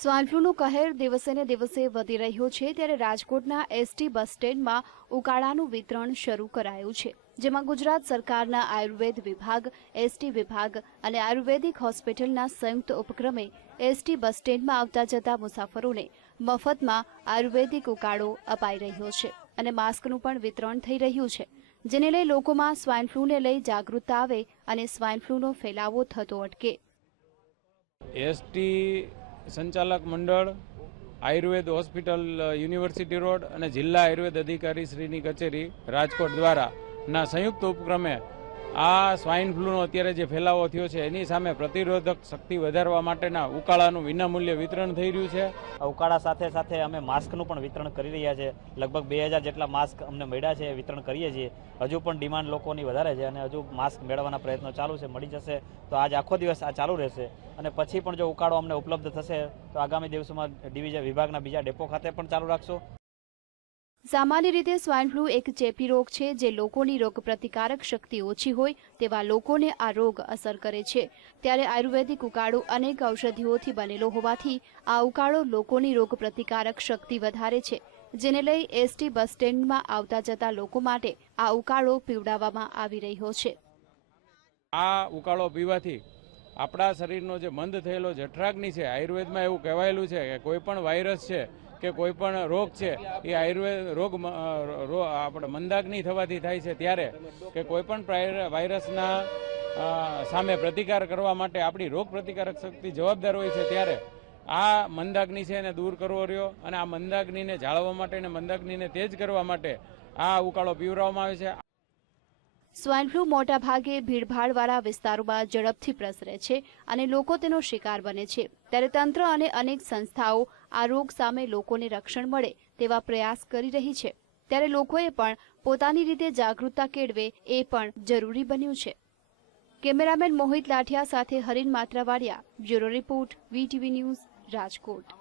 Swine ફ્લૂનો કહેર દિવસે ને દિવસે વધી રહ્યો છે ત્યારે રાજકોટના એસટી બસ સ્ટેન્ડમાં ઉકાળાનું વિતરણ શરૂ કરાયું છે, જેમાં ગુજરાત સરકારના આયુર્વેદ વિભાગ, એસટી વિભાગ અને આયુર્વેદિક હોસ્પિટલના સંયુક્ત ઉપક્રમે એસટી બસ સ્ટેન્ડમાં આવતા જતા મુસાફરોને મફતમાં આયુર્વેદિક ઉકાળો અપાઈ રહ્યો છે અને માસ્કનું પણ વિતરણ થઈ રહ્યું છે, જેને લઈ લોકોમાં સ્વાઇન ફ્લૂને લઈ જાગૃતતા આવે અને સ્વાઇન ફ્લૂનો ફેલાવો થતો અટકે. એસટી સંચાલક મંડળ, આયુર્વેદ હોસ્પિટલ યુનિવર્સિટી રોડ અને જિલ્લા આયુર્વેદ અધિકારી શ્રીની કચેરી રાજકોટ દ્વારા. ના, સંયુક્ત ઉપક્રમે આ સ્વાઇન ફ્લૂનો અત્યારે જે ફેલાવો થયો છે, એની સામે પ્રતિરોધક શક્તિ વધારવા માટેના ઉકાળાનું વિનામૂલ્ય વિતરણ થઈ રહ્યું છે. ઉકાળા સાથે સાથે અમે માસ્કનું પણ વિતરણ કરી રહ્યા છે. લગભગ બે હજાર જેટલા માસ્ક અમને મળ્યા છે, વિતરણ કરીએ છીએ. હજુ પણ ડિમાન્ડ લોકોની વધારે છે અને હજુ માસ્ક મેળવવાના પ્રયત્નો ચાલુ છે, મળી જશે. તો આજ આખો દિવસ આ ચાલુ રહેશે. અને પછી પણ જો ઉકાળો અમને ઉપલબ્ધ થશે, તો આગામી દિવસોમાં ડિવિઝન વિભાગના બીજા ડેપો ખાતે પણ ચાલુ રાખશું. સામાન્ય રીતે સ્વાઇન ફ્લૂ એક ચેપી રોગ છે જે લોકોની રોગપ્રતિકારક શક્તિ ઓછી હોય તેવા લોકોને આ રોગ અસર કરે છે. ત્યારે આયુર્વેદિક ઉકાળો અનેક ઔષધિઓથી બનેલો હોવાથી આ ઉકાળો લોકોની રોગપ્રતિકારક શક્તિ વધારે છે, જેને લઈ એસટી બસ સ્ટેન્ડમાં આવતા જતા લોકો માટે આ ઉકાળો પીવડાવવામાં આવી રહ્યો છે. આ ઉકાળો પીવાથી આપણા શરીરનો જે મંદ થયેલો જઠરાગ્નિ છે, આયુર્વેદમાં એવું કહેવાયેલું છે કે કોઈ પણ વાયરસ છે કે કોઈ પણ રોગ છે, એ આયુર્વેદ રોગ આપણે મંદાગ્નિ થવાથી થાય છે ત્યારે કે કોઈ પણ વાયરસના સામે પ્રતિકાર કરવા માટે આપણી રોગ પ્રતિકારક શક્તિ જવાબદાર હોય છે ત્યારે આ મંદાગ્નિ છે એને દૂર કરવો રહ્યો અને આ મંદાગ્નિને જાળવવા માટે અને મંદાગ્નિને તેજ કરવા માટે આ ઉકાળો પીવડાવવામાં આવે છે. સ્વાઇન ફ્લૂ મોટા ભાગે ભીડભાડવાળા વિસ્તારોમાં ઝડપથી પ્રસરે છે અને લોકો તેનો શિકાર બને છે. ત્યારે તંત્ર અને અનેક સંસ્થાઓ આ રોગ સામે લોકોને રક્ષણ મળે તેવા પ્રયાસ કરી રહી છે. ત્યારે લોકોએ પણ પોતાની રીતે જાગૃતતા કેળવે એ પણ જરૂરી બન્યું છે. કેમેરામેન મોહિત લાઠિયા સાથે Harin Matrawadiya, bureau report, VTV news, Rajkot.